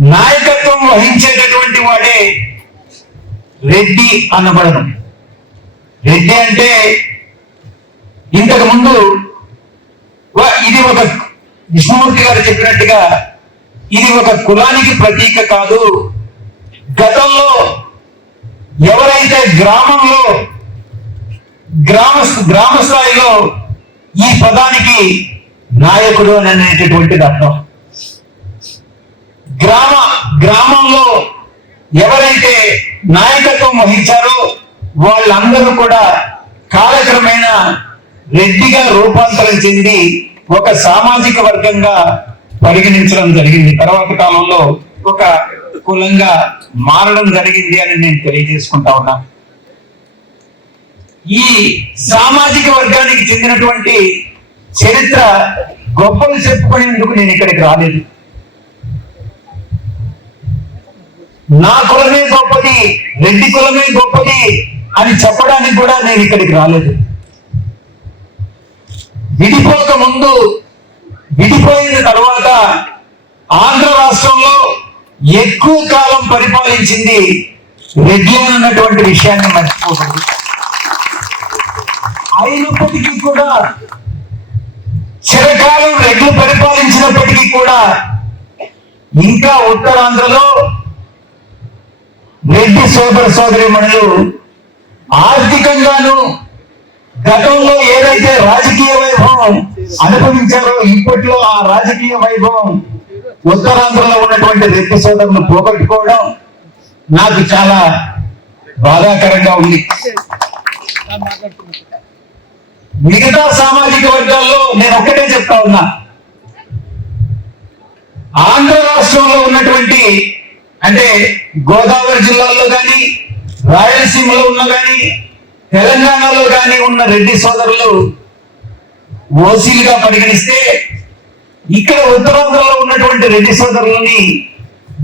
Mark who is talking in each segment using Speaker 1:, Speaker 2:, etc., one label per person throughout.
Speaker 1: నాయకత్వం వహించేటటువంటి వాడే రెడ్డి అనబడడం రెడ్డి అంటే ఇంతకు ముందు వ- ఇది ఒక విష్ణుమూర్తి గారు చెప్పినట్టుగా ఇది ఒక కులానికి ప్రతీక కాదు. గతంలో ఎవరైతే గ్రామంలో గ్రామ గ్రామ స్థాయిలో ఈ పదానికి నాయకుడు అని అనేటటువంటిది అర్థం. గ్రామ గ్రామంలో ఎవరైతే నాయకత్వం వహించారో వాళ్ళందరూ కూడా కాలక్రమేణా రెడ్డిగా రూపాంతరం చెంది ఒక సామాజిక వర్గంగా పరిగణించడం జరిగింది. తర్వాత కాలంలో ఒక కులంగా మారడం జరిగింది అని నేను తెలియజేసుకుంటా ఉన్నా. ఈ సామాజిక వర్గానికి చెందినటువంటి చరిత్ర గొప్పలు చెప్పుకునేందుకు నేను ఇక్కడికి రాలేదు. నా కులమే గొప్పది రెడ్డి కులమే గొప్పది అని చెప్పడానికి కూడా నేను ఇక్కడికి రాలేదు. విడిపోక ముందు విడిపోయిన తర్వాత ఆంధ్ర రాష్ట్రంలో ఎక్కువ కాలం పరిపాలించింది రెడ్డి అన్నటువంటి విషయాన్ని మర్చిపోతుంది అయినప్పటికీ కూడా చిరకాలం రెడ్లు పరిపాలించినప్పటికీ కూడా ఇంకా ఉత్తరాంధ్రలో రెడ్డి సోదర సోదరిమణులు ఆర్థికంగాను గతంలో ఏదైతే రాజకీయ వైభవం అనుభవించారో ఇప్పట్లో ఆ రాజకీయ వైభవం ఉత్తరాంధ్రలో ఉన్నటువంటి రెడ్డి సోదరులు పోగొట్టుకోవడం నాకు చాలా బాధాకరంగా ఉంది. మిగతా సామాజిక వర్గాల్లో నేను ఒక్కటే చెప్తా ఉన్నా. ఆంధ్ర రాష్ట్రంలో ఉన్నటువంటి అంటే గోదావరి జిల్లాలో కానీ రాయలసీమలో ఉన్న కానీ తెలంగాణలో కానీ ఉన్న రెడ్డి సోదరులు ఓసీలుగా పరిగణిస్తే ఇక్కడ ఉత్తరాంధ్రలో ఉన్నటువంటి రెడ్డి సోదరులని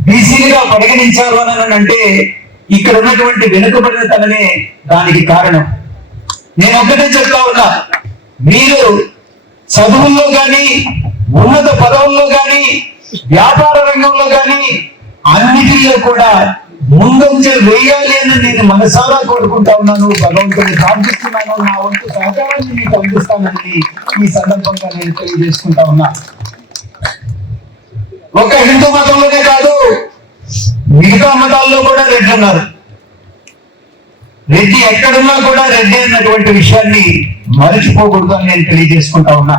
Speaker 1: బీసీలుగా పరిగణించారు అని అంటే ఇక్కడ ఉన్నటువంటి వెనుకబడిన తననే దానికి కారణం. నేను ఒక్కటే చెప్తా ఉన్నా మీరు చదువుల్లో కానీ ఉన్నత పదవుల్లో కానీ వ్యాపార రంగంలో కానీ అన్నిటిలో కూడా ముందంజ వేయాలి అని నేను మనసారా కోరుకుంటా ఉన్నాను. భగవంతుని ప్రార్థిస్తున్నాను. నా వంతు సహకారాన్ని మీకు అందిస్తానని ఈ సందర్భంగా నేను తెలియజేసుకుంటా ఉన్నా. ఒక హిందూ మతంలోనే కాదు మిగతా మతాల్లో కూడా రెడ్డి ఉన్నారు. రెడ్డి ఎక్కడున్నా కూడా రెడ్డి అన్నటువంటి విషయాన్ని మరచిపోకూడదు అని నేను తెలియజేసుకుంటా ఉన్నా.